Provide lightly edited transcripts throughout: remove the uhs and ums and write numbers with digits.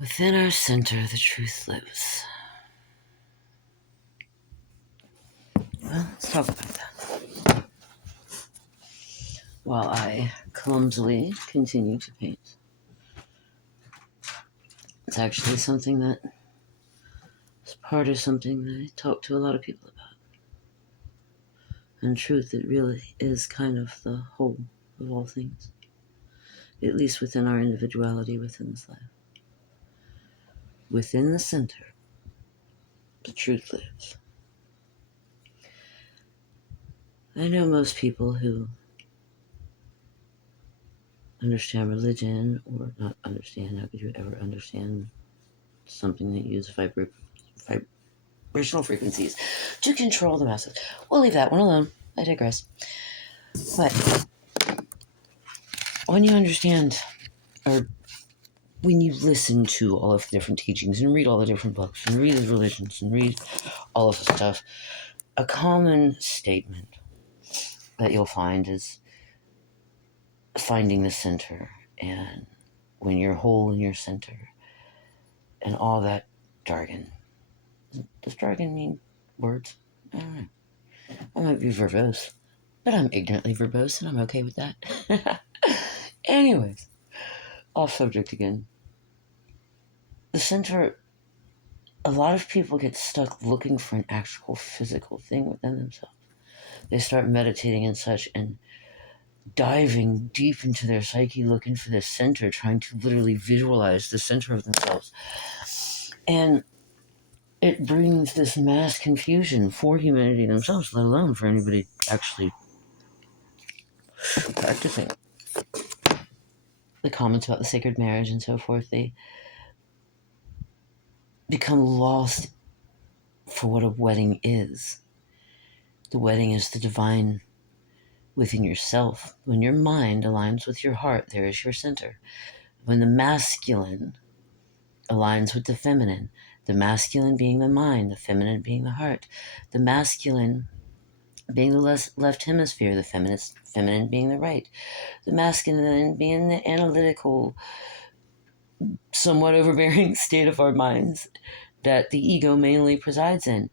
Within our center, the truth lives. Well, let's talk about that. While I clumsily continue to paint. It's actually something that is part of something that I talk to a lot of people about. In truth, it really is kind of the whole of all things, at least within our individuality within this life. Within the center, the truth lives. I know most people who understand religion, or not understand. How could you ever understand something that uses vibrational frequencies to control the masses? We'll leave that one alone. I digress. But when you understand, or when you listen to all of the different teachings and read all the different books and read the religions and read all of the stuff, a common statement that you'll find is finding the center, and when you're whole in your center, and all that jargon. Does jargon mean words? I don't know. I might be verbose, but I'm ignorantly verbose, and I'm okay with that. Anyways, off subject again. The center, a lot of people get stuck looking for an actual physical thing within themselves. They start meditating and such, and diving deep into their psyche, looking for the center, trying to literally visualize the center of themselves. And it brings this mass confusion for humanity themselves, let alone for anybody actually practicing. The comments about the sacred marriage and so forth, they become lost for what a wedding is. The wedding is the divine within yourself. When your mind aligns with your heart, there is your center. When the masculine aligns with the feminine, the masculine being the mind, the feminine being the heart, the masculine being the left hemisphere, the feminine being the right, the masculine being the analytical, somewhat overbearing state of our minds that the ego mainly presides in,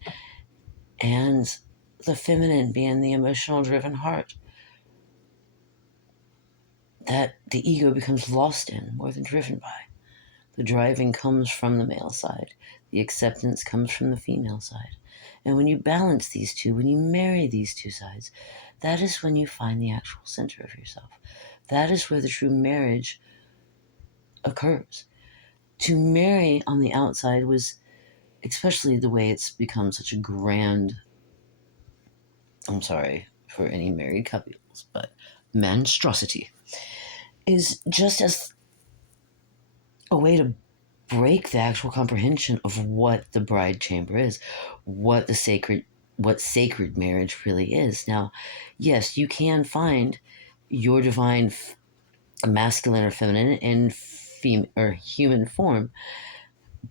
and the feminine being the emotional driven heart that the ego becomes lost in more than driven by. The driving comes from the male side. The acceptance comes from the female side. And when you balance these two, when you marry these two sides, that is when you find the actual center of yourself. That is where the true marriage occurs. To marry on the outside was, especially the way it's become such a grand, I'm sorry for any married couples, but monstrosity, is just as a way to break the actual comprehension of what the bride chamber is, what sacred marriage really is. Now, yes, you can find your divine masculine or feminine in or human form,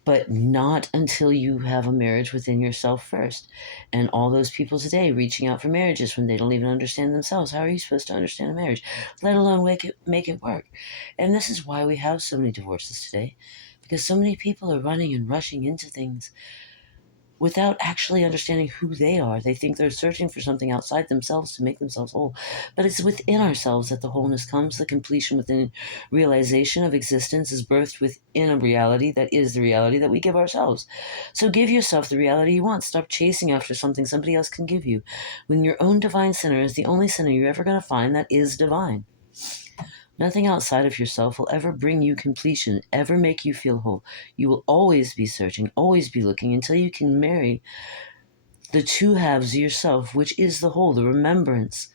but not until you have a marriage within yourself first. And all those people today reaching out for marriages when they don't even understand themselves. How are you supposed to understand a marriage, let alone make it work? And this is why we have so many divorces today, because so many people are running and rushing into things without actually understanding who they are. They think they're searching for something outside themselves to make themselves whole. But it's within ourselves that the wholeness comes. The completion within realization of existence is birthed within a reality that is the reality that we give ourselves. So give yourself the reality you want. Stop chasing after something somebody else can give you. When your own divine center is the only center you're ever going to find that is divine. Nothing outside of yourself will ever bring you completion, ever make you feel whole. You will always be searching, always be looking until you can marry the two halves of yourself, which is the whole. The remembrance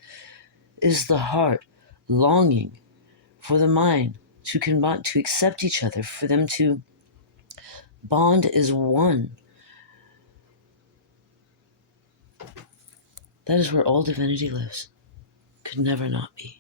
is the heart longing for the mind to combine, to accept each other, for them to bond as one. That is where all divinity lives. Could never not be.